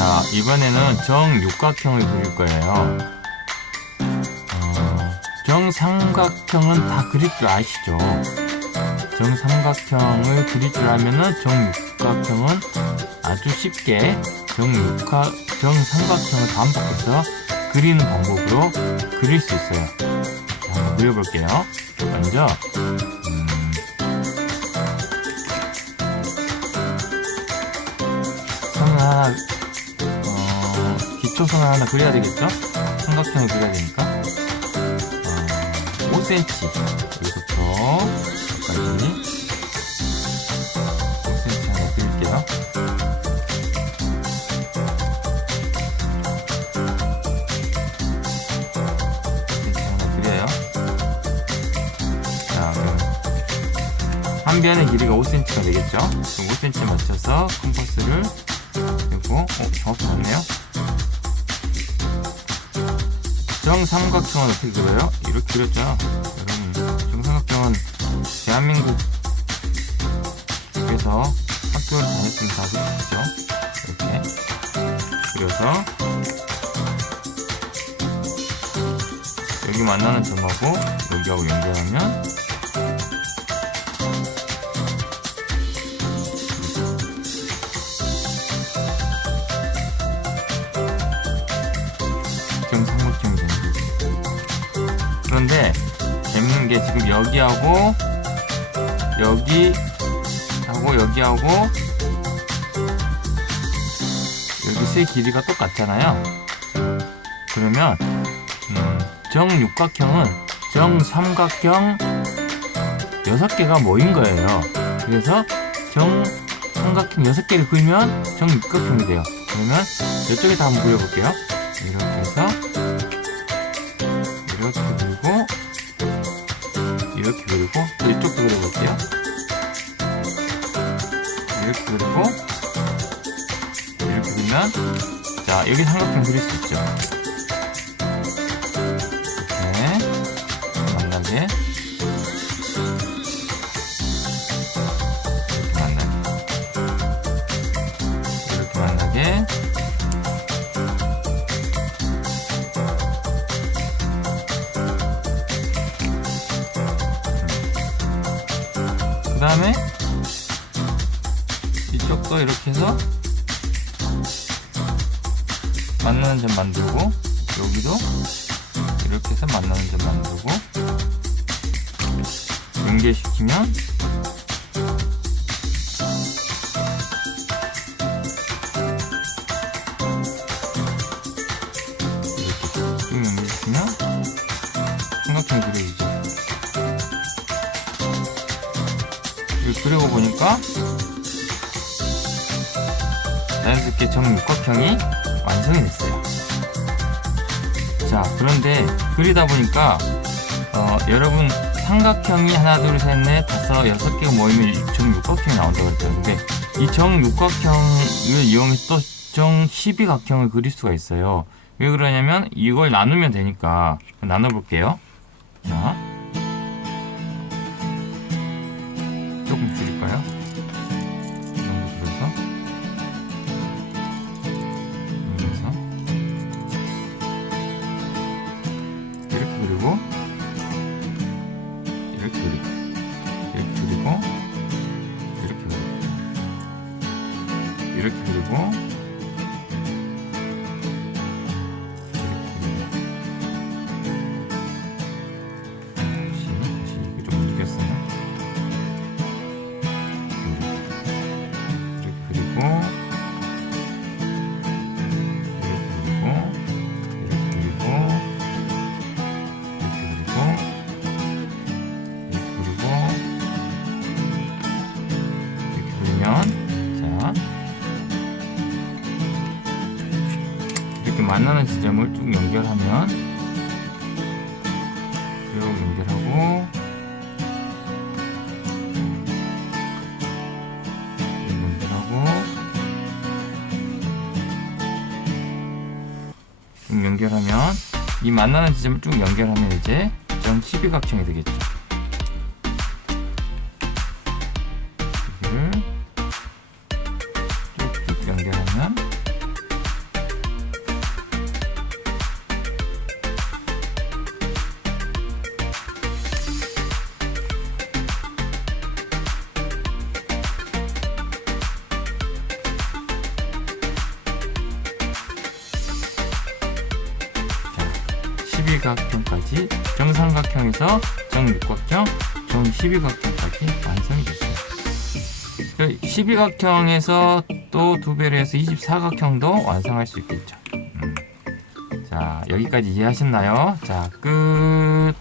자, 이번에는 정육각형을 그릴 거예요. 어, 정삼각형은 다 그릴 줄 아시죠? 정삼각형을 그릴 줄 알면은 정육각형은 아주 쉽게 정육각, 정삼각형을 반복해서 그리는 방법으로 그릴 수 있어요. 자, 한번 그려볼게요. 먼저, 음, 하나, 어, 기초선을 하나 그려야 되겠죠? 삼각형을 그려야 되니까. 어, 5cm. 여기서부터 여기까지. 5cm 하나 그릴게요. 한 변의 길이가 5cm가 되겠죠? 그럼 5cm 맞춰서 컴퍼스를 그리고 어, 정확히 맞네요. 정삼각형은 어떻게 그려요? 이렇게 그렸죠. 여러분, 정삼각형은 대한민국 에서 학교를 다녔으면 다 그렸죠. 이렇게 그려서 여기 만나는 점하고 여기하고 연결하면 그런데 재밌는 게 지금 여기하고 여기 하고 여기하고 여기 세 길이가 똑같잖아요. 그러면 음, 정육각형은 정삼각형 6개가 모인 거예요. 그래서 정삼각형 6개를 그리면 정육각형이 돼요. 그러면 이쪽에다 한번 그려볼게요. 이렇게 해서 여기 삼각형 그릴 수 있죠. 이렇게 만나게 이렇게 만나게 이렇게 만나게 그 다음에 이쪽도 이렇게 해서 만나는 점 만들고 여기도 이렇게 해서 만나는 점 만들고 연결시키면 이렇게 쭉 연결시키면 삼각형이 그려지죠. 이거 그리고 보니까 자연스럽게 정육각형이 완성이 됐어요. 자, 그런데 그리다 보니까 어, 여러분 삼각형이 하나, 둘, 셋, 넷, 다섯, 여섯 개가 모이면 정육각형이 나온다고 했죠. 근데 이 정육각형을 이용해서 또 정십이각형을 그릴 수가 있어요. 왜 그러냐면 이걸 나누면 되니까 나눠볼게요. 자, 이렇게 그리고 이렇게 그리고 이렇게 그리고 이렇게 그리고 만나는 지점을 쭉 연결하면 그리고 연결하고 연결하고 쭉 연결하면 이 만나는 지점을 쭉 연결하면 이제 정 12각형이 되겠죠. 12각형까지 정삼각형에서 정육각형, 정십이각형까지 완성이 됐습니다. 12각형에서 또 두 배를 해서 24각형도 완성할 수 있겠죠. 음. 자, 여기까지 이해하셨나요? 자, 끝.